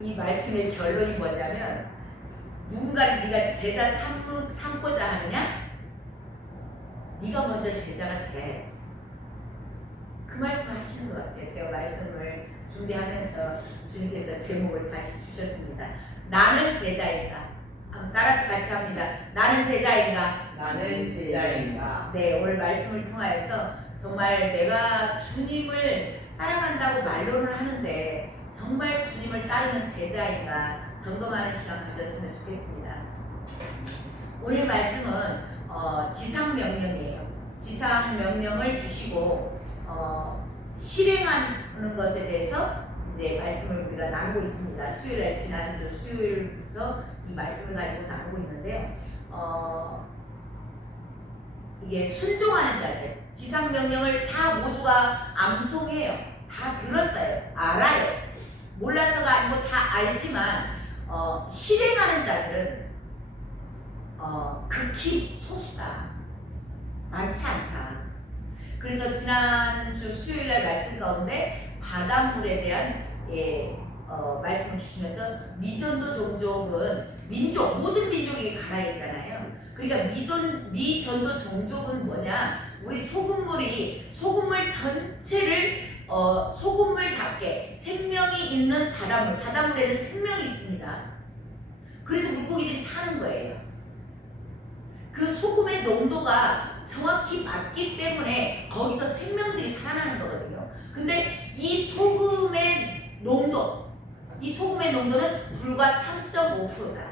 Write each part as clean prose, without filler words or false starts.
이 말씀의 결론이 뭐냐면, 누군가를 네가 제자 삼고자 하느냐? 네가 먼저 제자가 돼야지. 그 말씀 하시는 것 같아요. 제가 말씀을 준비하면서 주님께서 제목을 다시 주셨습니다. 나는 제자인가? 따라서 같이 합니다. 나는 제자인가? 나는 제자인가? 네, 오늘 말씀을 통하여서 정말 내가 주님을 따라간다고 말로는 하는데 정말 주님을 따르는 제자인가 점검하는 시간 가졌으면 좋겠습니다. 오늘 말씀은 지상명령이에요. 지상명령을 주시고 실행하는 것에 대해서 이제 말씀을 우리가 나누고 있습니다. 수요일날 지난주 수요일부터 이 말씀을 가지고 나누고 있는데요. 이게 순종하는 자들, 지상명령을 다 모두가 암송해요. 다 들었어요. 알아요. 몰라서가 아니고 다 알지만 실행하는 자들은 극히 소수다. 많지 않다. 그래서 지난주 수요일날 말씀 가운데 바닷물에 대한 말씀을 주시면서 미전도 종족은 모든 민족이 가라야 했잖아요. 그러니까 미전도 종족은 뭐냐? 우리 소금물 전체를 소금물답게 생명이 있는 바닷물에는 생명이 있습니다. 그래서 물고기들이 사는 거예요. 그 소금의 농도가 정확히 맞기 때문에 거기서 생명들이 살아나는 거거든요. 근데 이 소금의 농도는 불과 3.5%다.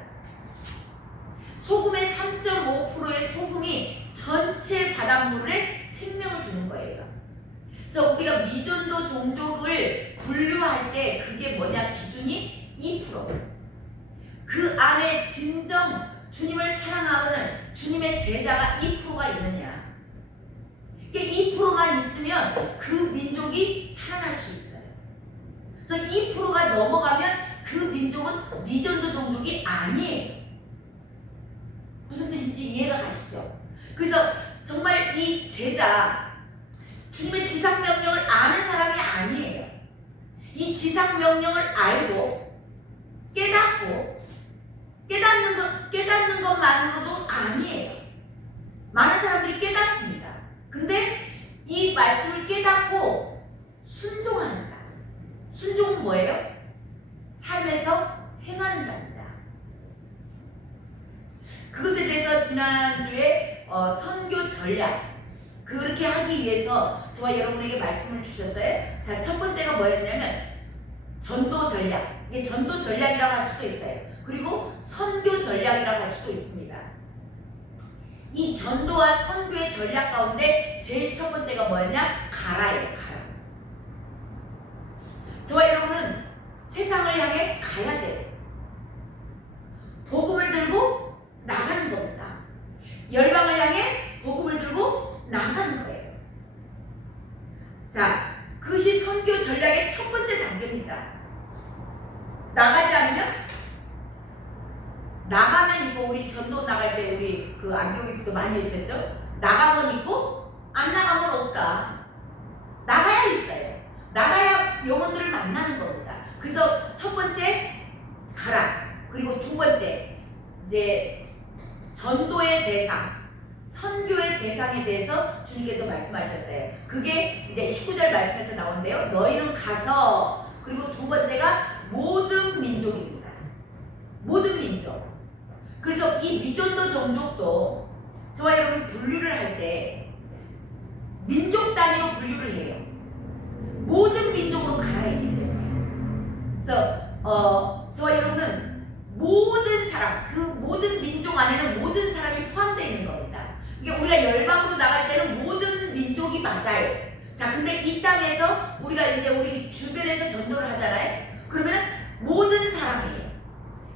소금의 3.5%의 소금이 전체 바닷물에 생명을 주는 거예요. 그래서 우리가 미전도 종족을 분류할 때 그게 뭐냐? 기준이 2%. 그 안에 진정 주님을 사랑하는 주님의 제자가 2%가 있느냐? 이게 2%만 있으면 그 민족이 살아날 수 있어요. 그래서 2%가 넘어가면 그 민족은 미전도 종족이 아니에요. 무슨 뜻인지 이해가 가시죠? 그래서 정말 이 제자, 주님의 지상명령을 아는 사람이 아니에요. 이 지상명령을 알고 깨닫는 것만으로도 아니에요. 많은 사람들이 깨닫습니다. 근데 이 말씀을 깨닫고 순종하는 자. 순종은 뭐예요? 삶에서 행하는 자입니다. 그것에 대해서 지난주에 선교 전략, 그렇게 하기 위해서 저와 여러분에게 말씀을 주셨어요. 자, 첫 번째가 뭐였냐면 전도 전략. 이게 전도 전략이라고 할 수도 있어요. 그리고 선교 전략이라고 할 수도 있습니다. 이 전도와 선교의 전략 가운데 제일 첫 번째가 뭐였냐? 가라예요. 가라. 저와 여러분은 세상을 향해 가야 돼요. 복음을 들고 나가는 겁니다. 열방을 향해 복음을 들고 나가는 거예요. 자, 그것이 선교 전략의 첫 번째 단계입니다. 나가지 않으면, 나가면 있고, 우리 전도 나갈 때 우리 그 안경에서도 많이 외쳤죠? 나가면 있고 안 나가면 없다. 나가야 있어요. 나가야 영혼들을 만나는 겁니다. 그래서 첫 번째 가라. 그리고 두 번째 이제 전도의 대상, 선교의 대상에 대해서 주님께서 말씀하셨어요. 그게 이제 19절 말씀에서 나오는데요. 너희는 가서, 그리고 두 번째가 모든 민족입니다. 모든 민족. 그래서 이 미전도 종족도 저와 여러분 분류를 할 때 민족 단위로 분류를 해요. 모든 민족으로 가야 되기 때문에. 그래서 저와 여러분은 모든 사람, 그 모든 민족 안에는 모든 사람이 포함되어 있는 겁니다. 그러니까 우리가 열방으로 나갈 때는 모든 민족이 맞아요. 자, 근데 이 땅에서 우리가 이제 우리 주변에서 전도를 하잖아요. 그러면 모든 사람이에요.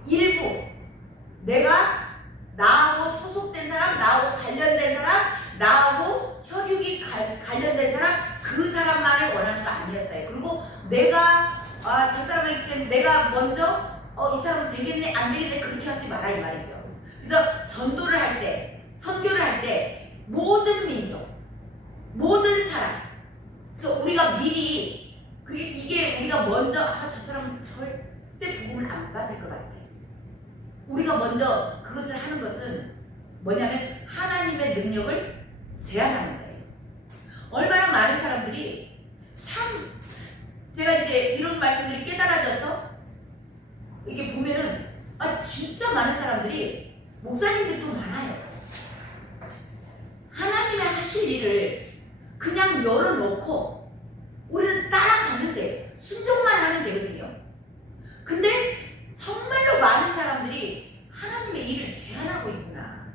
일부 내가 나하고 소속된 사람, 나하고 관련된 사람, 나하고 혈육이 관련된 사람, 그 사람만을 원하는 거 아니었어요. 그리고 내가 저 사람이 있기 때문에 내가 먼저 이 사람은 되겠네 안 되겠네 그렇게 하지 마라 이 말이죠. 그래서 전도를 할 때, 선교를 할 때 모든 민족, 모든 사람. 그래서 우리가 미리 이게 우리가 먼저 저 사람은 절대 복음을 안 받을 것 같아. 우리가 먼저 그것을 하는 것은 뭐냐면 하나님의 능력을 제한하는 거예요. 얼마나 많은 사람들이 참 제가 이제 이런 말씀들이 깨달아져서 이게 보면은 진짜 많은 사람들이 목사님들도 많아요. 하나님의 하실 일을 그냥 열어놓고 우리는 따라가면 돼. 순종만 하면 되거든요. 근데 정말로 많은 사람들이 하나님의 일을 제한하고 있구나.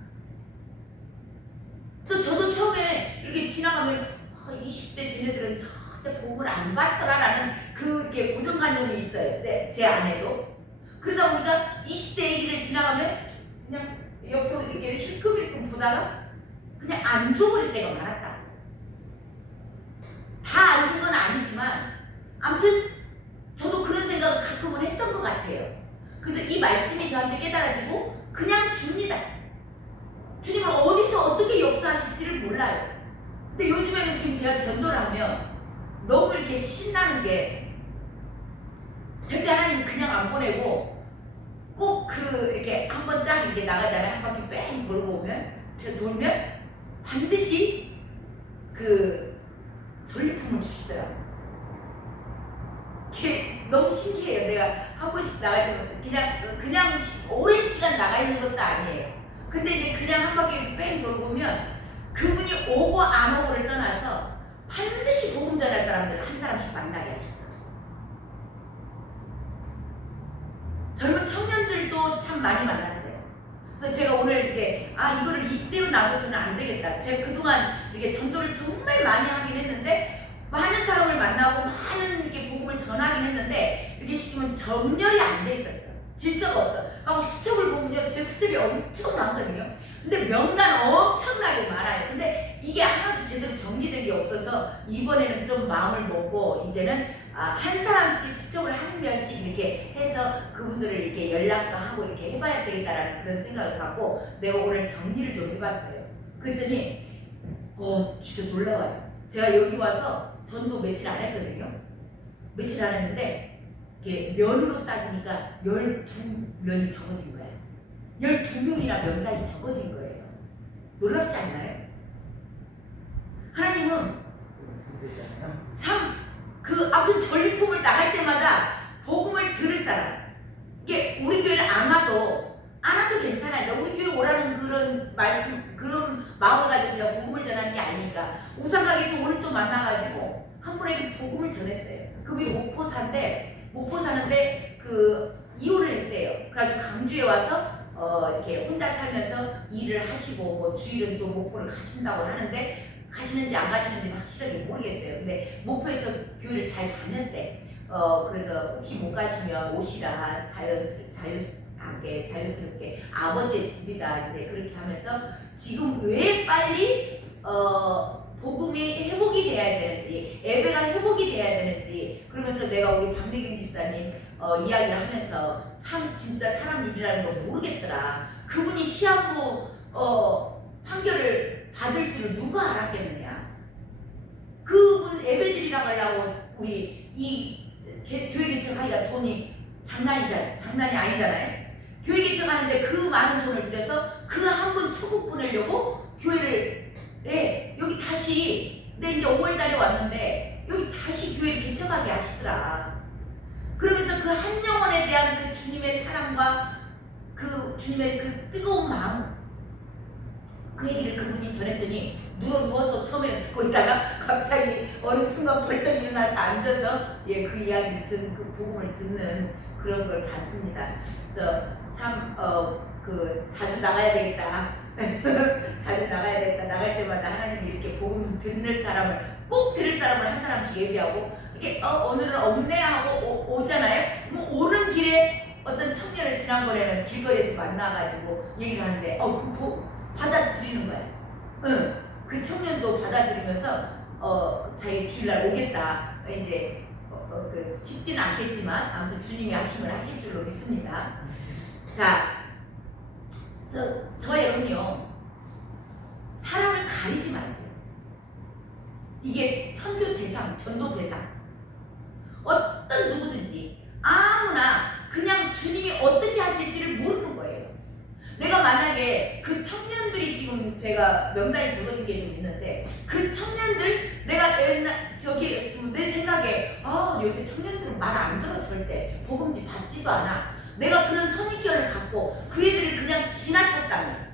그래서 저도 처음에 이렇게 지나가면 20대 쟤네들은 절대 복음을 안 받더라라는 그게 고정관념이 있어요. 네, 제 안에도. 그러다 보니까 20대 얘기를 지나가면 그냥 옆으로 이렇게 실컷실컷 보다가 그냥 안 줘버릴 때가 많았다. 다 안 준 건 아니지만 아무튼 저도 그런 생각을 가끔은 했던 것 같아요. 그래서 이 말씀이 저한테 깨달아지고 그냥 줍니다. 주님은 어디서 어떻게 역사하실지를 몰라요. 근데 요즘에는 지금 제가 전도를 하면 너무 이렇게 신나는 게 절대 하나님 그냥 안 보내고 꼭 이렇게 한 번 쫙 이렇게 나가잖아요. 한 바퀴 뺑 돌면 반드시 전리품을 주시더라고요. 그게 너무 신기해요. 내가 한 번씩 나갈 때마다 그냥 오랜 시간 나가 있는 것도 아니에요. 근데 이제 그냥 한 바퀴 뺑 돌고 오면 그분이 오고 안 오고를 떠나서 반드시 복음 전할 사람들을 한 사람씩 만나게 하시더라고요. 젊은 청년들도 참 많이 만났어요. 그래서 제가 오늘 이렇게 이거를 이대로 놔둬서는 안 되겠다. 제가 그동안 이렇게 전도를 정말 많이 하긴 했는데 많은 사람을 만나고 많은 이렇게 복음을 전하긴 했는데 이렇게 지금은 정렬이 안 돼 있었어요. 질서가 없어. 수첩을 보면요, 제 수첩이 엄청 많거든요. 근데 명단 엄청나게 많아요. 근데 이게 하나도 제대로 정리된 게 없어서 이번에는 좀 마음을 먹고 이제는 한 사람씩 수첩을 한 면씩 이렇게 해서 그분들을 이렇게 연락도 하고 이렇게 해봐야 되겠다라는 그런 생각을 갖고 내가 오늘 정리를 좀 해봤어요. 그랬더니 진짜 놀라워요. 제가 여기 와서 전도 며칠 안 했거든요. 며칠 안 했는데 이게 면으로 따지니까 12면이 적어진 거예요. 12명이나 명단이 적어진 거예요. 놀랍지 않나요? 하나님은 참 아무튼 전리품을 나갈 때마다 복음을 들을 사람, 이게 우리 교회는 안 와도 괜찮아요. 우리 교회 오라는 그런 말씀, 그런 마음을 가지고 제가 복음을 전하는 게 아니니까 우상각에서 오늘 또 만나가지고 한 분에게 복음을 전했어요. 그분이 목포 사는데 이혼을 했대요. 그래가지고 강주에 와서 이렇게 혼자 살면서 일을 하시고 뭐 주일은 또 목포를 가신다고 하는데 가시는지 안 가시는지는 확실하게 모르겠어요. 근데 목포에서 교회를 잘 다녔대. 그래서 혹시 못 가시면 오시라. 자유스럽게 아버지의 집이다. 이제 그렇게 하면서 지금 왜 빨리 복음이 회복이 돼야 되는지, 예배가 회복이 돼야 되는지, 그러면서 내가 우리 박미경 집사님 이야기를 하면서 참 진짜 사람 일이라는 걸 모르겠더라. 그분이 시한부 판결을 받을 줄을 누가 알았겠느냐. 그분 예배드리라고 하려고 우리 이 교회 개척하기가 돈이 장난이 아니잖아요. 교회 개척하는데 그 많은 돈을 들여서 그 한 분 초국 보내려고 교회를 여기 다시 이제 5월달에 왔는데 여기 다시 교회 개척하게 하시더라. 그러면서 그 한 영혼에 대한 그 주님의 사랑과 그 주님의 그 뜨거운 마음, 그 얘기를 그분이 전했더니 누워서 처음에 듣고 있다가 갑자기 어느 순간 벌떡 일어나서 앉아서 그 이야기를 그 복음을 듣는 그런 걸 봤습니다. 그래서 참 자주 나가야 되겠다. 자주 나가야 되겠다. 나갈 때마다 하나님이 이렇게 복음 듣는 사람을 꼭 들을 사람을 한 사람씩 얘기하고 이렇게 오늘은 없네 하고 오잖아요. 그럼 오는 길에 어떤 청년을 지난번에는 길거리에서 만나가지고 얘기를 하는데 받아들이는 거예요. 그 청년도 받아들이면서 자기 주일날 오겠다. 이제 쉽지는 않겠지만 아무튼 주님이 하심을 하실 줄로 믿습니다. 자, 그래서 저에는요 사람을 가리지 마세요. 이게 선교 대상, 전도 대상, 어떤 누구든지 아무나 그냥 어떻게 하실지를 모르는 거예요. 내가 만약에 그 청년들이 지금 제가 명단에 적어진 게 좀 있는데 그 청년들 내가 옛날 저기 내 생각에 요새 청년들은 말 안 들어 절대 복음지 받지도 않아. 내가 그런 선입견을 갖고 그 애들을 그냥 지나쳤다면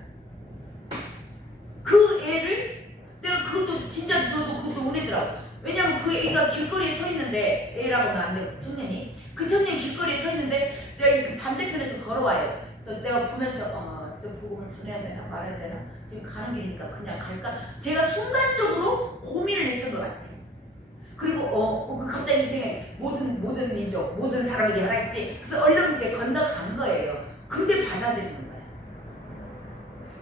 그 애를 내가 그것도 진짜 저도 그것도 우리더라고. 왜냐면 그 애가 길거리에 서 있는데 애라고 하면 안 되고 청년이 그 청년이 길거리에 서 있는데 제가 그 반대편에서 걸어와요. 그래서 내가 보면서 저 복음을 전해야 되나 말아야 되나 지금 가는 길이니까 그냥 갈까 제가 순간적으로 고민을 했던 것 같아요. 그리고 갑자기 이 생각에 모든 민족 모든 사람에게 하라 했지. 그래서 얼른 이제 건너간 거예요. 근데 받아들이는 거예요.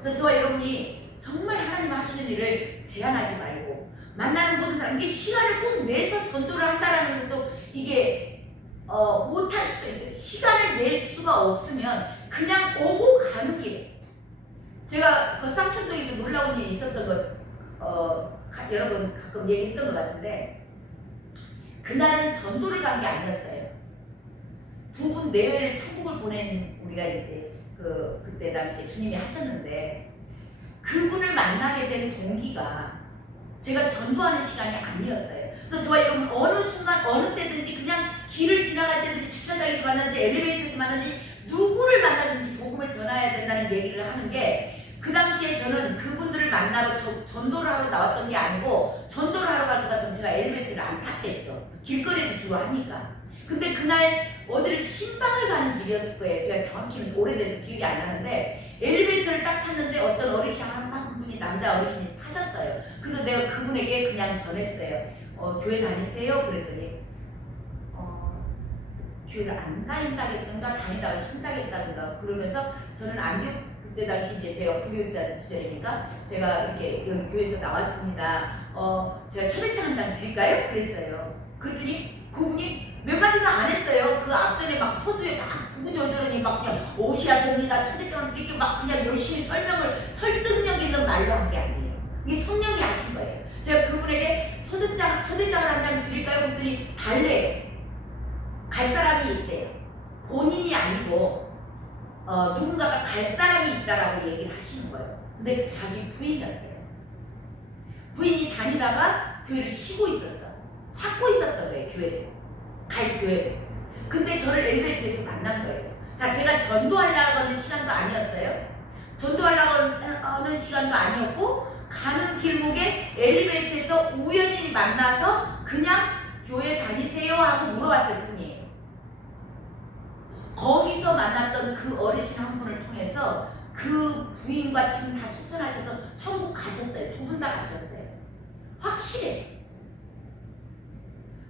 그래서 저와 여러분이 정말 하나님 하시는 일을 제한하지 말고 만나는 모든 사람 이게 시간을 꼭 내서 전도를 한다라는 것도 이게 못할 수도 있어요. 시간을 낼 수가 없으면 그냥 오고 가는 길. 제가 그 쌍촌동에서 놀라운 일이 있었던 것 여러 번 가끔 얘기했던 것 같은데 그날은 전도를 간 게 아니었어요. 두 분 내외를 천국을 보낸 우리가 이제 그때 당시에 주님이 하셨는데 그분을 만나게 된 동기가 제가 전도하는 시간이 아니었어요. 그래서 저와 여러분 어느 순간 어느 때든지 그냥 길을 지나갈 때든지 주차장에서 만나든지 엘리베이터에서 만나든지 누구를 만나든지 복음을 전해야 된다는 얘기를 하는 게 그 당시에 저는 그분들을 만나러 전도를 하러 나왔던 게 아니고 전도를 하러 갈 것 같으면 제가 엘리베이터를 안 탔겠죠. 길거리에서 주로 하니까. 근데 그날 어디를 신방을 가는 길이었을 거예요. 제가 정확히 오래돼서 기억이 안 나는데 엘리베이터를 딱 탔는데 어떤 어르신 한 분이 남자 어르신이 타셨어요. 그래서 내가 그분에게 그냥 전했어요. 교회 다니세요? 그랬더니 교회를 안 다닌다겠던가 다니다가 쉰다겠다든가 그러면서 저는 안교 그때 당시 이제 제가 부교육자 시절이니까 제가 이렇게 여기 교회에서 나왔습니다. 제가 초대장 한 장 드릴까요? 그랬어요. 그랬더니 그분이 몇 마디도 안 했어요. 그 앞전에 막 서두에 막 구구절절하니 막 그냥 옷이야 됩니다. 초대장을 드릴게 막 그냥 열심히 설득력 있는 말로 한 게 아니에요. 이게 성령이 하신 거예요. 제가 그분에게 초대장을 한 장 드릴까요? 그랬더니 달래요. 갈 사람이 있대요. 본인이 아니고 누군가가 갈 사람이 있다라고 얘기를 하시는 거예요. 근데 자기 부인이었어요. 부인이 다니다가 교회를 쉬고 있었어. 찾고 있었던 거예요. 교회를. 갈 교회를. 근데 저를 엘리베이터에서 만난 거예요. 자, 제가 전도하려고 하는 시간도 아니었어요. 전도하려고 하는 시간도 아니었고 가는 길목에 엘리베이터에서 우연히 만나서 그냥 교회 다니세요? 하고 물어봤을 뿐이에요. 거기서 만났던 그 어르신 한 분을 통해서 그 부인과 지금 다 소천하셔서 천국 가셨어요. 두 분 다 가셨어요. 확실해.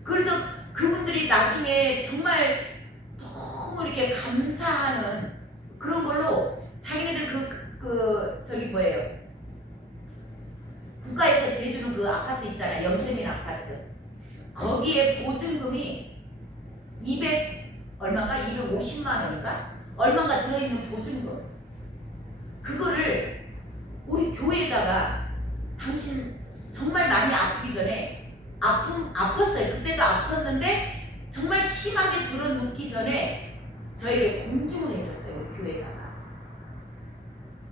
그래서 그분들이 나중에 정말 너무 이렇게 감사하는 그런 걸로 자기네들 저기 뭐예요? 국가에서 대주는 그 아파트 있잖아요. 영세민 아파트. 거기에 보증금이 250만 원인가? 얼마가 들어있는 보증금. 그거를 우리 교회에다가 당신 정말 많이 아프기 전에 아팠어요. 그때도 아팠는데 정말 심하게 들어눕기 전에 저에게 공증을 해줬어요. 우리 교회에다가.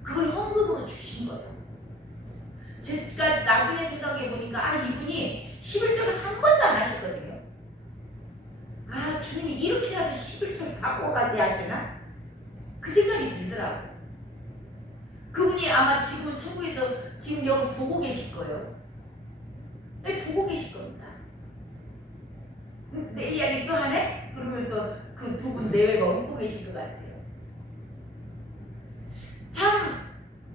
그걸 헌금으로 주신 거예요. 제가 나중에 생각해보니까 이분이 11조를 한 번도 안 하셨거든요. 주님이 이렇게라도 11조를 갖고 가게 하시나? 그 생각이 들더라고요. 그분이 아마 지금 천국에서 지금 여기 보고 계실 거예요. 네, 보고 계실 겁니다. 내 이야기 또 하네? 그러면서 그 두 분 내외가 웃고 계실 것 같아요. 참,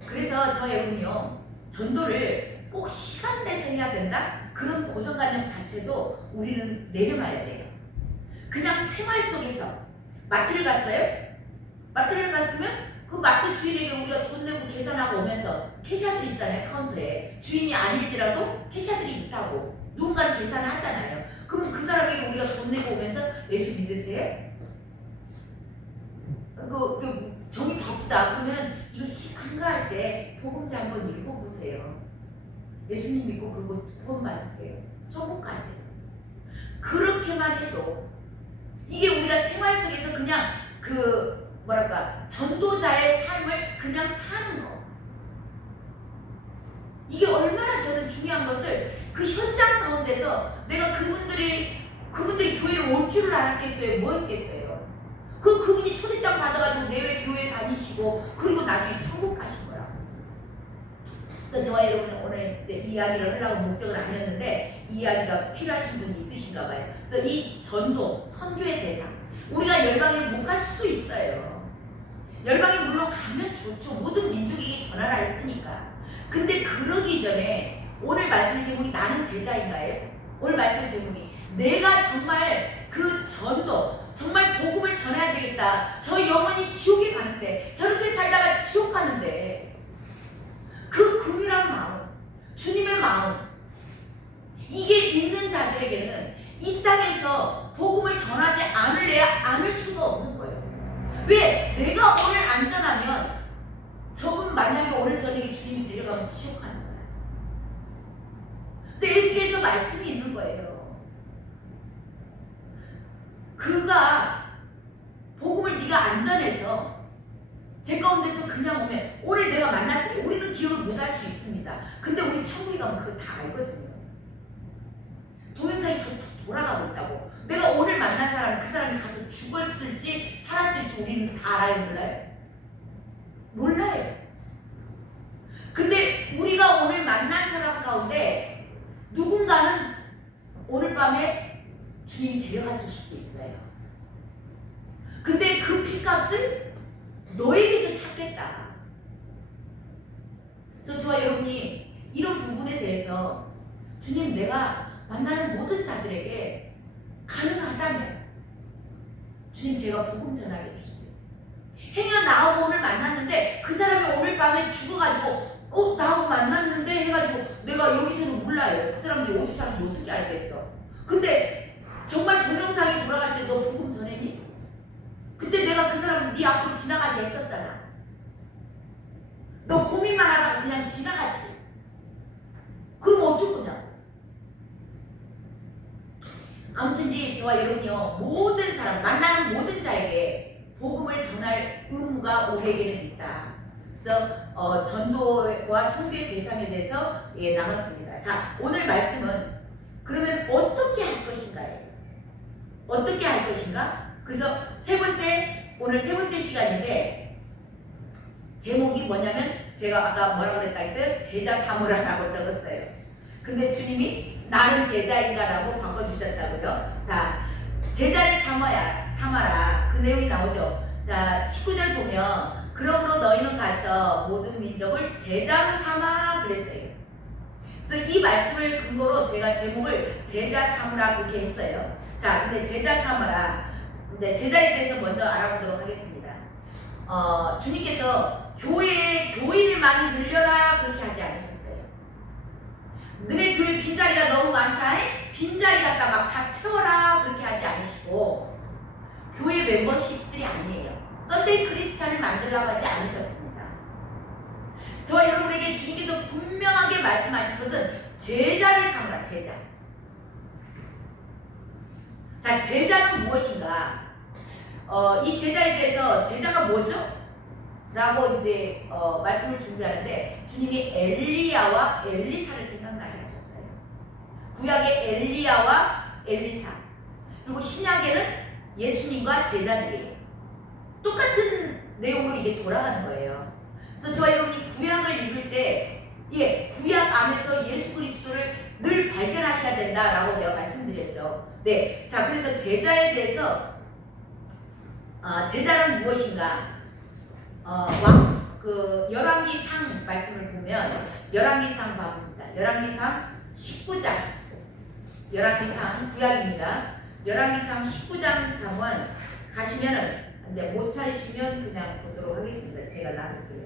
그래서 저 여러분요, 전도를 꼭 시간 내서 해야 된다? 그런 고정관념 자체도 우리는 내려놔야 돼요. 그냥 생활 속에서 마트를 갔어요? 마트를 갔으면 그 마트 주인에게 우리가 돈 내고 계산하고 오면서 캐셔들이 있잖아요. 카운터에 주인이 아닐지라도 캐셔들이 있다고 누군가는 계산을 하잖아요. 그럼 그 사람에게 우리가 돈 내고 오면서 예수 믿으세요? 정이 바쁘다 그러면 이거 한가할 때 복음지 한번 읽어보세요. 예수님 믿고 그리고 구원 받으세요. 천국 가세요. 그렇게만 해도 이게 우리가 생활 속에서 그냥 뭐랄까 전도자의 삶을 그냥 사는 거. 이게 얼마나 저는 중요한 것을 그 현장 가운데서 내가 그분들이 교회를 올 줄을 알았겠어요? 뭐 했겠어요? 그분이 초대장 받아가지고 내외 교회 다니시고 그리고 나중에 천국 가신 거야. 그래서 저와 여러분 오늘 이제 이야기를 하려고 목적은 아니었는데 이 이야기가 필요하신 분이 있으신가 봐요. 그래서 이 전도, 선교의 대상 우리가 열방에 못 갈 수도 있어요. 열방에 물론 가면 좋죠. 모든 민족에게 전하라 했으니까. 근데 그러기 전에 오늘 말씀 제목이 나는 제자인가요? 오늘 말씀 제목이 내가 정말 그 전도 정말 복음을 전해야 되겠다. 저 영혼이 지옥에 가는데 저렇게 살다가 지옥 가는데 그 긍휼한 마음, 주님의 마음 이게 있는 자들에게는 이 땅에서 복음을 전하지 않을 수가 없는 거예요. 왜? 내가 오늘 안전하면 저분 만약에 오늘 저녁에 주님이 데려가면 지옥 가는 거야. 근데 에스겔에서 말씀이 있는 거예요. 그가 복음을 네가 안전해서 제 가운데서 그냥 오면 오늘 내가 만났어요. 우리는 기억을 못 할 수 있습니다. 근데 우리 천국에 가면 그거 다 알거든요. 동영상이 돌아가고 있다고. 내가 오늘 만난 사람 그 사람이 가서 죽었을지 살았을지 우리는 다 알아요? 몰라요? 몰라요. 근데 우리가 오늘 만난 사람 가운데 누군가는 오늘 밤에 주님이 데려갔을 수도 있어요. 근데 그 핏값을 너에게서 찾겠다. 그래서 저와 여러분이 이런 부분에 대해서 주님 내가 만나는 모든 자들에게 가능하다면 주님 제가 복음 전하게 해주세요. 행여 나하고 오늘 만났는데 그 사람이 오늘 밤에 죽어가지고 나하고 만났는데 해가지고 내가 여기서는 몰라요. 그 사람들이 어디 사는지 어떻게 알겠어. 근데 정말 동영상이 돌아갈 때 너 복음 전했니? 그때 내가 그 사람 네 앞으로 지나가게 했었잖아. 너 고민만 하다가 그냥 지나갔지. 그럼 어떡하냐? 아무튼지 저와 여러분이요 모든 사람 만나는 모든 자에게 복음을 전할 의무가 우리에게는 있다. 그래서 전도와 선교의 대상에 대해서 나눴습니다. 자 오늘 말씀은 그러면 어떻게 할 것인가요? 어떻게 할 것인가? 그래서 오늘 세 번째 시간인데 제목이 뭐냐면 제가 아까 뭐라고 그랬다 했어요? 제자 삼으라라고 적었어요. 근데 주님이 나는 제자인가라고 바꿔주셨다고요. 자 제자를 삼아라 그 내용이 나오죠. 자 19절 보면 그러므로 너희는 가서 모든 민족을 제자로 삼아 그랬어요. 그래서 이 말씀을 근거로 제가 제목을 제자 삼으라 그렇게 했어요. 자 근데 제자 삼으라 이제 제자에 대해서 먼저 알아보도록 하겠습니다. 주님께서 교회에 교인을 많이 늘려라 그렇게 하지 않으셨어요. 너네 교회 빈자리가 너무 많다. 빈자리 갖다 막 다 채워라 그렇게 하지 않으시고 교회 멤버십들이 아니에요. 썬데이 크리스찬을 만들라고 하지 않으셨습니다. 저와 여러분에게 주님께서 분명하게 말씀하신 것은 제자를 삼으라. 제자. 자 제자는 무엇인가? 이 제자에 대해서 제자가 뭐죠? 라고 이제 말씀을 준비하는데 주님이 엘리야와 엘리사를 생각나게 하셨어요. 구약의 엘리야와 엘리사 그리고 신약에는 예수님과 제자들이에요. 똑같은 내용으로 이게 돌아가는 거예요. 그래서 저와 여러분이 구약을 읽을 때 구약 안에서 예수 그리스도를 늘 발견하셔야 된다라고 내가 말씀드렸죠. 네, 자 그래서 제자에 대해서 제자란 무엇인가? 열왕기상 말씀을 보면 열왕기상 봐봅니다. 열왕기상 19장 열왕기상 구약입니다. 열왕기상 19장 가면 가시면은 이제 못 찾으시면 그냥 보도록 하겠습니다. 제가 나눌게요.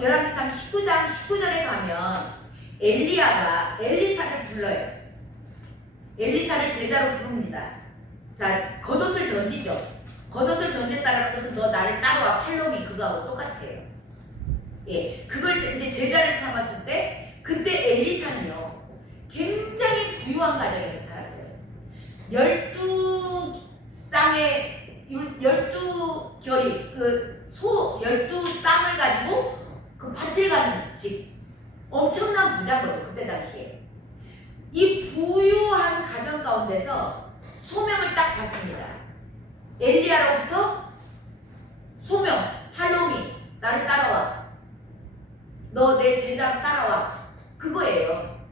열왕기상 19장 19절에 가면 엘리야가 엘리사를 불러요. 엘리사를 제자로 부릅니다. 자 겉옷을 던지죠. 겉옷을 던졌다는 것은 너 나를 따라와 팔로미 그거하고 똑같아요. 그걸 이제 제자를 삼았을 때 그때 엘리사는요 굉장히 부유한 가정에서 살았어요. 12 결이 그 소 12쌍을 가지고 그 밭을 가는 집. 엄청난 부자인 거죠. 그때 당시에. 이 부유한 가정 가운데서 소명을 딱 받습니다. 엘리야로부터 소명, 할로미, 나를 따라와. 너 내 제자로 따라와. 그거예요.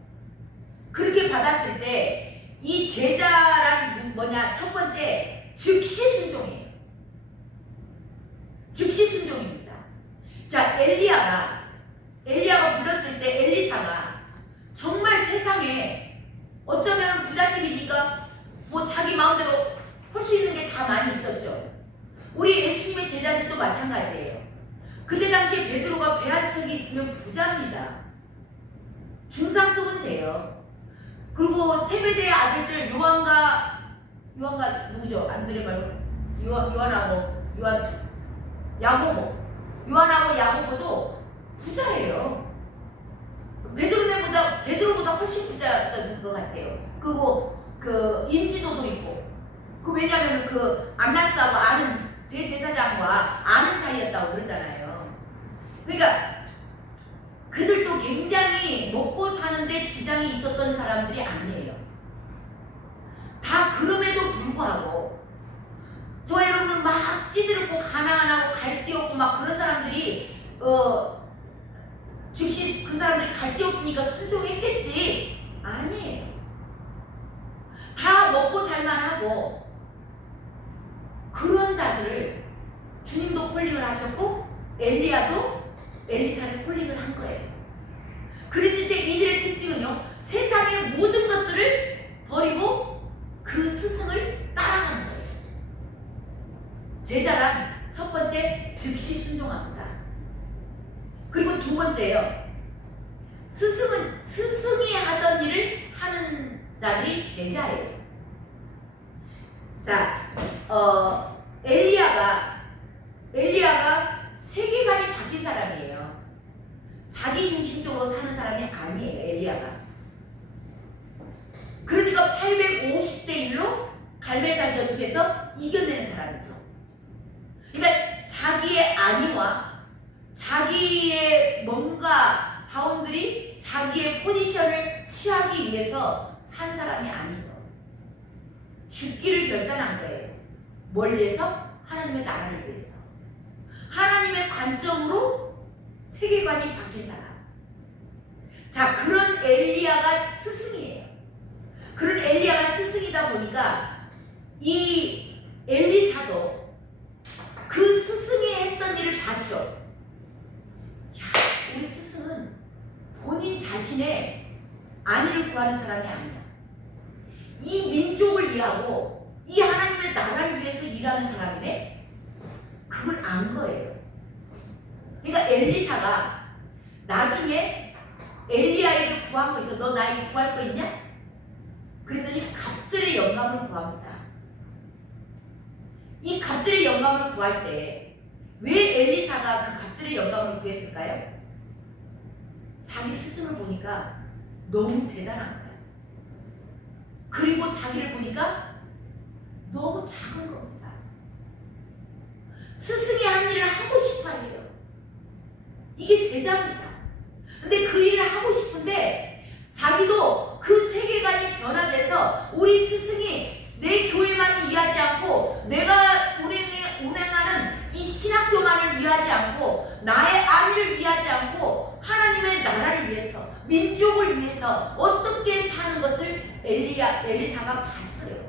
그렇게 받았을 때 이 제자란 뭐냐? 첫 번째 즉시 순종이에요. 즉시 순종입니다. 자, 엘리야가 불렀을 때 엘리사가 정말 세상에 어쩌면 부잣집이니까 뭐 자기 마음대로 할 수 있는 게 다 많이 있었죠. 우리 예수님의 제자들도 마찬가지예요. 그때 당시에 베드로가 배 한 척이 있으면 부자입니다. 중상급은 돼요. 그리고 세베대의 아들들 요한과 누구죠? 안드레 말고 요한하고 야고보도 부자예요. 베드로보다 훨씬 부자였던 것 같아요. 그리고 그 인지도도 있고. 그 왜냐면 그 안나스하고 아는 대제사장과 아는 사이였다고 그러잖아요. 그러니까 그들도 굉장히 먹고 사는데 지장이 있었던 사람들이 아니에요. 다 그럼에도 불구하고 저 여러분은 막 찌들었고 가난하고 갈데없고 막 그런 사람들이 즉시 그 사람들이 갈데없으니까 순종했겠지. 아니에요. 다 먹고 살만하고 그런 자들을 주님도 콜링을 하셨고 엘리야도 엘리사를 콜링을 한 거예요. 그랬을 때 이들의 특징은요, 세상의 모든 것들을 버리고 그 스승을 따라가는 거예요. 제자란 첫 번째 즉시 순종합니다. 그리고 두 번째요, 스승이 하던 일을 하는 자들이 제자예요. 자, 엘리야가 세계관이 바뀐 사람이에요. 자기 중심적으로 사는 사람이 아니에요, 엘리야가. 그러니까 850대 1로 갈멜산 전투에서 이겨내는 사람이죠. 그러니까 자기의 안위와 자기의 뭔가 바운들이 자기의 포지션을 취하기 위해서 산 사람이 아니죠. 죽기를 결단한 거예요. 뭘 위해서? 하나님의 나라를 위해서. 하나님의 관점으로 세계관이 바뀐 사람. 자, 그런 엘리야가 스승이에요. 그런 엘리야가 스승이다 보니까 이 엘리사도 그 스승이 했던 일을 봤죠. 야, 우리 스승은 본인 자신의 안위를 구하는 사람이 아니야. 이 민족을 위하고 이 하나님의 나라를 위해서 일하는 사람이네. 그걸 안 거예요. 그러니까 엘리사가 나중에 엘리야에게 구한 거 있어. 너 나에게 구할 거 있냐? 그랬더니 갑절의 영감을 구합니다. 이 갑절의 영감을 구할 때 왜 엘리사가 그 갑절의 영감을 구했을까요? 자기 스승을 보니까 너무 대단한 거예요. 그리고 자기를 보니까 너무 작은 겁니다. 스승이 한 일을 하고 싶어 해요. 이게 제자입니다. 근데 그 일을 하고 싶은데 자기도 그 세계관이 변화돼서 우리 스승이 내 교회만을 위하지 않고 내가 운행하는 이 신학교만을 위하지 않고 나의 안위를 위하지 않고 하나님의 나라를 위해서 민족을 위해서 어떻게 사는 것을 엘리사가 봤어요.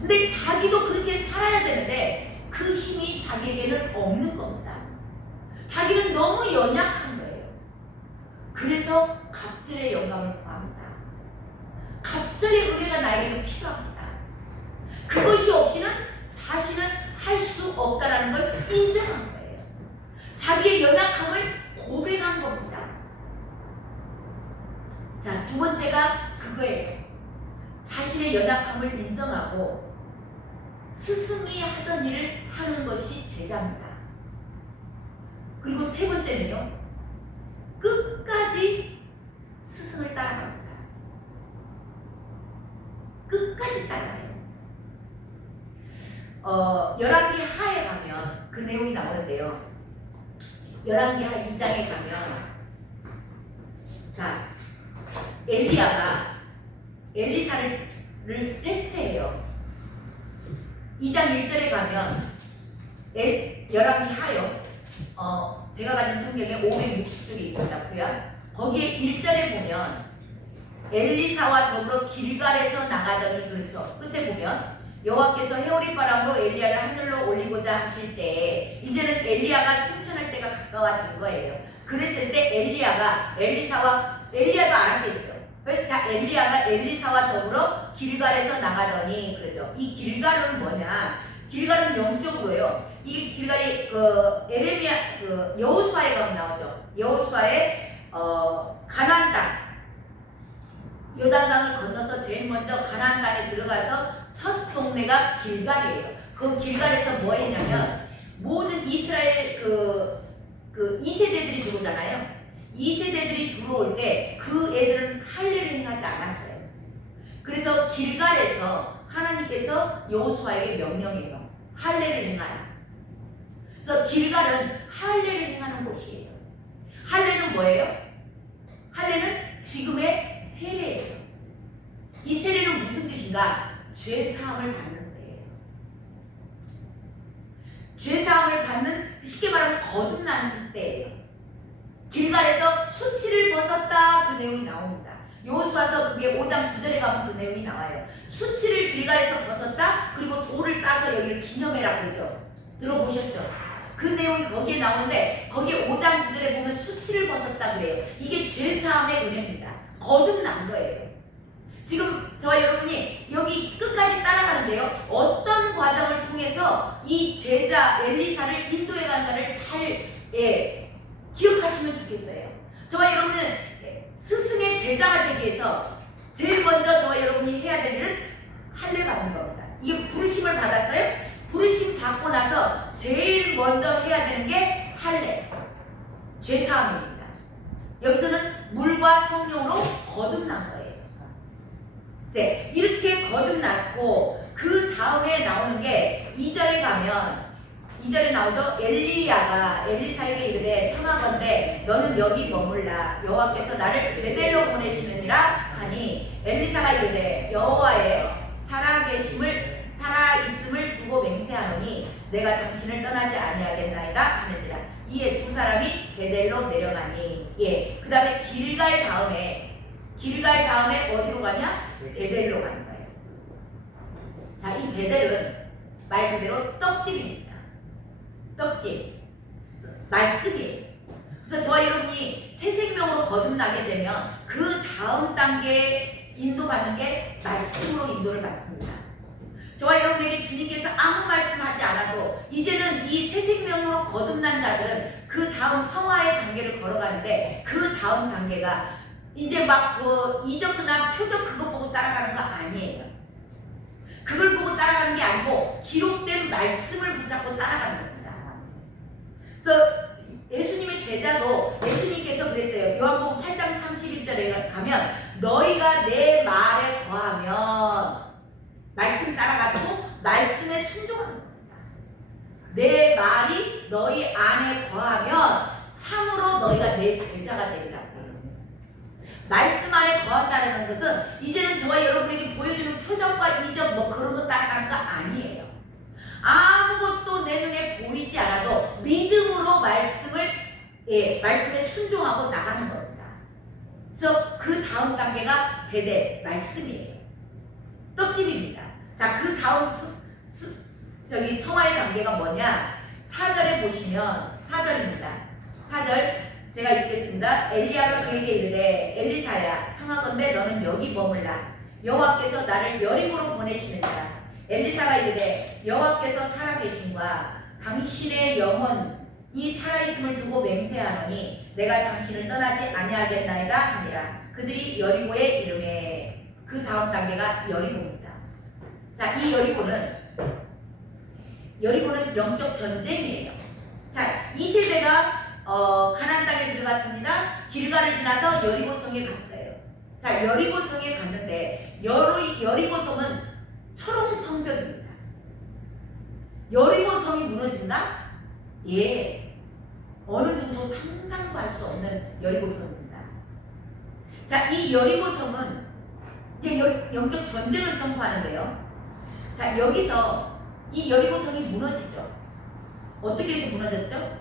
근데 자기도 그렇게 살아야 되는데 그 힘이 자기에게는 없는 겁니다. 자기는 너무 연약한 거예요. 그래서 갑절의 영감을 구합니다. 갑절의 은혜가 나에게도 필요합니다. 그것이 없이는 자신은 할 수 없다라는 걸 인정한 거예요. 자기의 연약함을 고백한 겁니다. 자, 두 번째가 그거예요. 자신의 연약함을 인정하고 스승이 하던 일을 하는 것이 제자입니다. 그리고 세 번째는요, 끝까지 스승을 따라갑니다. 끝까지 따라가요. 열왕기 하에 가면 그 내용이 나오는데요. 열왕기하 2장에 가면 자 엘리야가 엘리사를 테스트해요. 2장 1절에 가면 열왕기하요. 제가 가진 성경에 560쪽이 있습니다. 구약. 거기에 1절에 보면 엘리사와 더불어 길갈에서 나가더니 그렇죠. 끝에 보면 여호와께서 해오리 바람으로 엘리야를 하늘로 올리고자 하실 때 이제는 엘리야가 승천할 때가 가까워진 거예요. 그랬을 때 엘리야도 알았겠죠. 자 엘리야가 엘리사와 더불어 길갈에서 나가더니 그러죠. 이 길갈은 뭐냐? 길갈은 영적으로요. 이 길갈이 에레미야 여호수아에 가면 나오죠. 여호수아의 가나안 땅. 요단강을 건너서 제일 먼저 가나안 땅에 들어가서 첫 동네가 길갈이에요. 그 길갈에서 뭐 했냐면 모든 이스라엘 그 2세대들이 들어오잖아요. 2세대들이 들어올 때 그 애들은 할례를 행하지 않았어요. 그래서 길갈에서 하나님께서 여호수아에게 명령해요. 할례를 행하라. 그래서 길갈은 할례를 행하는 곳이에요. 할례는 뭐예요? 할례는 지금의 세례예요. 이 세례는 무슨 뜻인가? 죄 사함을 받는 데예요. 죄 사함을 받는, 쉽게 말하면 거듭나는 때예요. 길갈에서 수치를 벗었다, 그 내용이 나옵니다. 여호수아서 그게 5장 9절에 가면 그 내용이 나와요. 수치를 길갈에서 벗었다, 그리고 돌을 싸서 여기를 기념해라 그러죠. 들어보셨죠? 그 내용이 거기에 나오는데 거기에 5장 9절에 보면 수치를 벗었다 그래요. 이게 죄사함의 은혜입니다. 거듭난 거예요. 지금 저와 여러분이 여기 끝까지 따라가는데요. 어떤 과정을 통해서 이 제자 엘리사를 인도해 간다를 잘 기억하시면 좋겠어요. 저와 여러분은 스승의 제자가 되기 위해서 제일 먼저 저와 여러분이 해야 될 일은 할례 받는 겁니다. 이게 부르심을 받았어요? 부르심 받고 나서 제일 먼저 해야 되는 게 할례, 죄사함입니다. 여기서는 물과 성령으로 거듭난 거예요. 이제 이렇게 거듭났고 그 다음에 나오는 게 2절에 가면 2절에 나오죠. 엘리야가 엘리사에게 이르되 청하건대 너는 여기 머물라 여호와께서 나를 베델로 보내시느니라 하니 엘리사가 이르되 여호와의 살아있음을 두고 맹세하노니 내가 당신을 떠나지 아니하겠나이다 하는지라. 이에 두 사람이 베델로 내려가니 그 다음에 길갈 다음에 어디로 가냐? 베델로 가는 거예요. 자, 이 베델은 말 그대로 떡집입니다. 떡집, 말씀이에요. 그래서 저와 여러분이 새 생명으로 거듭나게 되면 그 다음 단계에 인도받는 게 말씀으로 인도를 받습니다. 저와 여러분에게 주님께서 아무 말씀하지 않아도 이제는 이 새 생명으로 거듭난 자들은 그 다음 성화의 단계를 걸어가는데 그 다음 단계가 이제 막 이적이나 표적 그거 보고 따라가는 거 아니에요. 그걸 보고 따라가는 게 아니고 기록된 말씀을 붙잡고 따라가는 겁니다. 그래서 예수님의 제자도 예수님께서 그랬어요. 요한복음 8장 31절에 가면 너희가 내 말에 거하면 말씀 따라가고 말씀에 순종하는 겁니다. 내 말이 너희 안에 거하면 참으로 너희가 내 제자가 되리라. 말씀 안에 거한다는 것은 이제는 저와 여러분에게 보여주는 표적과 이적 뭐 그런 거 따라가는 거 아니에요. 아무것도 내 눈에 보이지 않아도 믿음으로 말씀에 순종하고 나가는 겁니다. 그래서 그 다음 단계가 베델 말씀이에요. 떡집입니다. 자, 그 다음 성화의 단계가 뭐냐? 4절에 보시면 4절입니다. 4절 제가 읽겠습니다. 엘리야가 그에게 이르되 엘리사야 청하건대 너는 여기 머물라 여호와께서 나를 여리고로 보내시느니라. 엘리사가 이르되 여호와께서 살아계심과 당신의 영혼이 살아있음을 두고 맹세하노니 내가 당신을 떠나지 아니하겠나이다 하니라. 그들이 여리고에 이르매 그 다음 단계가 여리고입니다. 자, 이 여리고는 영적 전쟁이에요. 자, 이 세대가 가나안 땅에 들어갔습니다. 길갈을 지나서 여리고성에 갔어요. 자, 여리고성에 갔는데 여리고성은 철옹 성벽입니다. 여리고성이 무너진다? 예, 어느 누구도 상상도 할 수 없는 여리고성입니다. 자, 이 여리고성은 이제 영적 전쟁을 선포하는데요. 자, 여기서 이 여리고성이 무너지죠. 어떻게 해서 무너졌죠?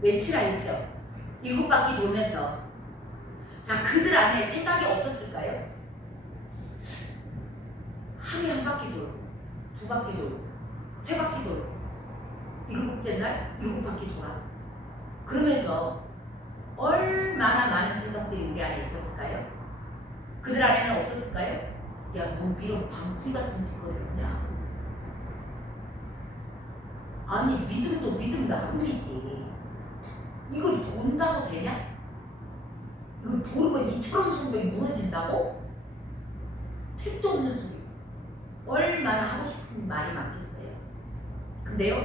외치라 했죠. 7바퀴 돌면서. 자, 그들 안에 생각이 없었을까요? 하루에 1바퀴 돌고, 2바퀴 돌고, 3바퀴 돌고, 7째 날 7바퀴 돌아. 그러면서 얼마나 많은 생각들이 우리 안에 있었을까요? 그들 안에는 없었을까요? 야, 너 이런 방투 같은 짓거리를 그냥. 아니, 믿음도 믿음 나름이지. 이걸 돈다고 되냐? 이걸 도르면 이처럼 성벽이 무너진다고? 택도 없는 소리. 얼마나 하고 싶은 말이 많겠어요. 근데요,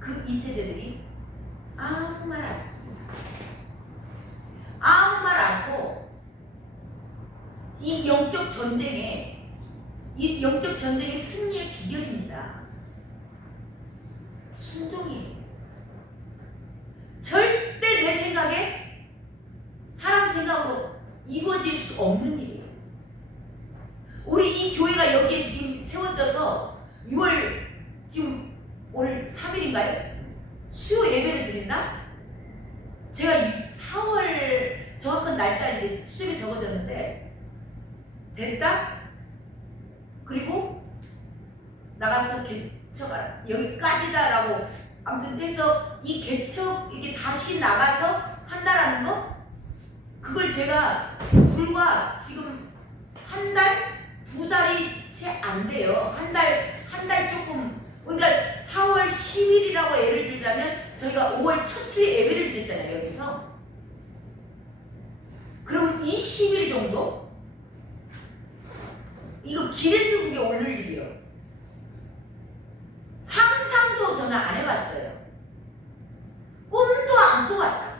그 2세대들이 아무 말 안 했습니다. 아무 말 않고 이 영적 전쟁의 승리의 비결입니다. 순종이에요. 절대 내 생각에 사람 생각으로 이루어질 수 없는 일이에요. 우리 이 교회가 여기에 지금 세워져서 6월 지금 오늘 3일인가요? 수요 예배를 드린다? 제가 4월 정확한 날짜 이제 수첩에 적어졌는데 됐다? 그리고 나가서 개척하라. 여기까지다라고 아무튼 해서 이 개척 이게 다시 나가서 한다라는 거 그걸 제가 불과 지금 한 달, 2달이 채 안 돼요. 한 달 조금 그러니까 4월 10일이라고 예를 들자면 저희가 5월 첫 주에 예배를 드렸잖아요. 여기서 그럼 20일 정도 이거 기레스국에 오를 일이요. 상상도 저는 안 해봤어요. 꿈도 안 꿔봤다.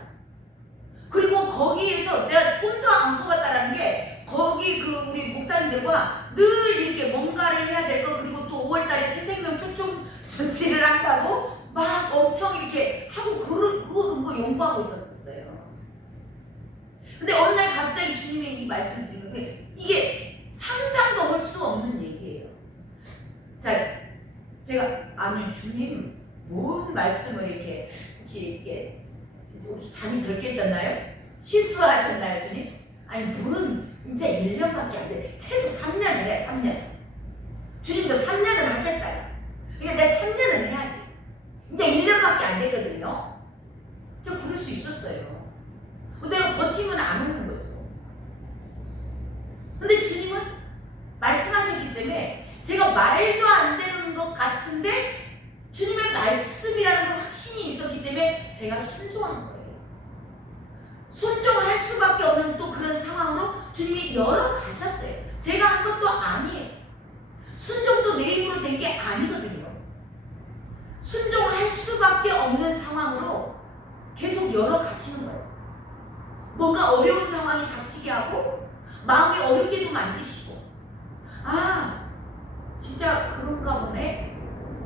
그리고 거기에서 내가 꿈도 안 꿔봤다라는 게 거기 그 우리 목사님들과 늘 이렇게 뭔가를 해야 될 거 그리고 또 5월달에 새생명 초청 전치를 한다고 막 엄청 이렇게 하고 그거 연구하고 있었어요. 근데 어느 날 갑자기 주님의 이 말씀을 드리는 게 이게 상상도 할 수 없는 얘기예요. 자, 제가 아니 주님 뭔 말씀을 이렇게 혹시 잠이 덜 깨셨나요? 실수하셨나요 주님? 아니 물은 이제 1년밖에 안 돼. 최소 3년을 해. 3년. 주님도 3년을 하셨잖아. 그러니까 내가 3년을 해야지. 이제 1년밖에 안 되거든요. 저 그럴 수 있었어요. 내가 버티면 안 오는 거죠. 근데 주님은 말씀하셨기 때문에 제가 말도 안 되는 것 같은데 주님의 말씀이라는 확신이 있었기 때문에 제가 순종한 거예요. 순종할 수밖에 없는 또 그런 상황으로 주님이 열어가셨어요. 제가 한 것도 아니에요. 순종도 내 힘으로 된 게 아니거든요. 순종할 수밖에 없는 상황으로 계속 열어가시는 거예요. 뭔가 어려운 상황이 닥치게 하고 마음이 어렵게도 만드시고 아 진짜 그런가 보네.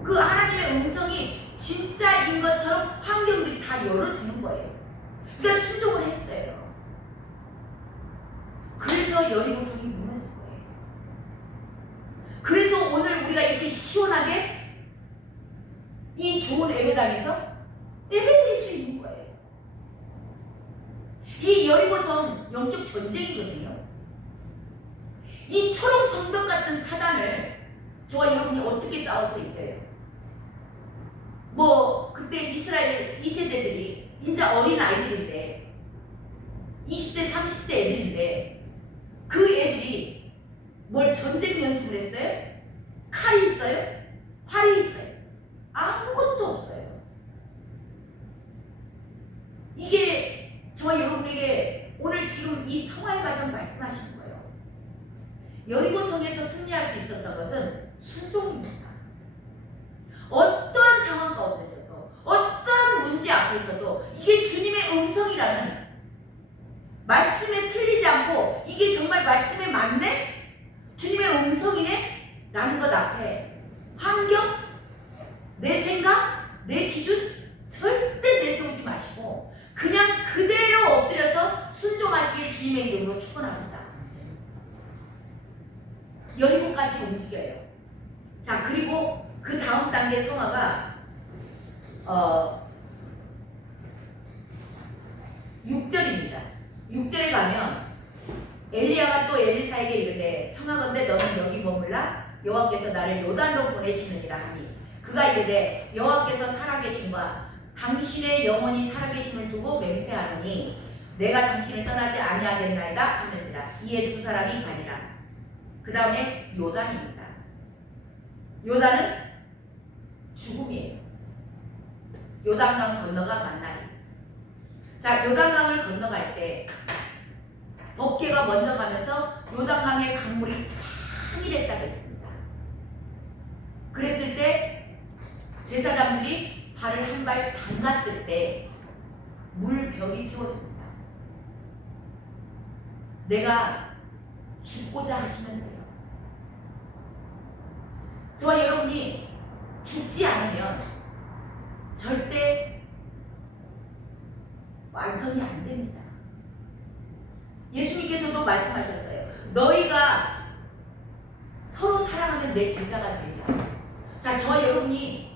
그 하나님의 음성이 진짜인 것처럼 환경들이 다 열어지는 거예요. 그러니까 순종을 했어요. 그래서 여리고성이 무너진 거예요. 그래서 오늘 우리가 이렇게 시원하게 이 좋은 예배당에서 예배드릴 수 있는 거예요. 이 여리고성 영적 전쟁이거든요. 이 초록 성벽 같은 사단을 저와 여러분이 어떻게 싸워서 이겨요? 뭐 그때 이스라엘 2세대들이 이제 어린 아이들인데 20대 30대 애들인데 그 애들이 뭘 전쟁 연습을 했어요? 칼이 있어요? 활이 있어요? 아무것도 없어요. 이게 저와 여러분에게 오늘 지금 이 성화의 과정 말씀하시는 거예요. 여리고성에서 승리할 수 있었던 것은 순종입니다. 어떠한 상황 가운데서도 어떠한 문제 앞에서도 이게 주님의 음성이라는 말씀에 틀리지 않고 이게 정말 말씀에 맞네? 주님의 음성이네? 내 기준 절대 내세우지 마시고 그냥 그대로 엎드려서 순종하시길 주님의 이름으로 축원합니다. 여리고까지 움직여요. 자, 그리고 그 다음 단계 성화가 6절입니다. 6절에 가면 엘리야가 또 엘리사에게 이르되 청하건대 너는 여기 머물라 여호와께서 나를 요단으로 보내시느니라 하니 그가 이르되 여호와께서 살아계심과 당신의 영혼이 살아계심을 두고 맹세하노니 내가 당신을 떠나지 아니하겠나이다 하는지라. 이에 두 사람이 가니라. 그 다음에 요단입니다. 요단은 죽음이에요. 요단강 건너가 만나리. 자, 요단강을 건너갈 때 법궤가 먼저 가면서 요단강의 강물이 창일했다고 했습니다. 그랬을 때 제사장들이 발을 한 발 담갔을 때 물벽이 세워집니다. 내가 죽고자 하시면 돼요. 저와 여러분이 죽지 않으면 절대 완성이 안 됩니다. 예수님께서도 말씀하셨어요. 너희가 서로 사랑하는 내 제자가 되리라. 자, 저와 여러분이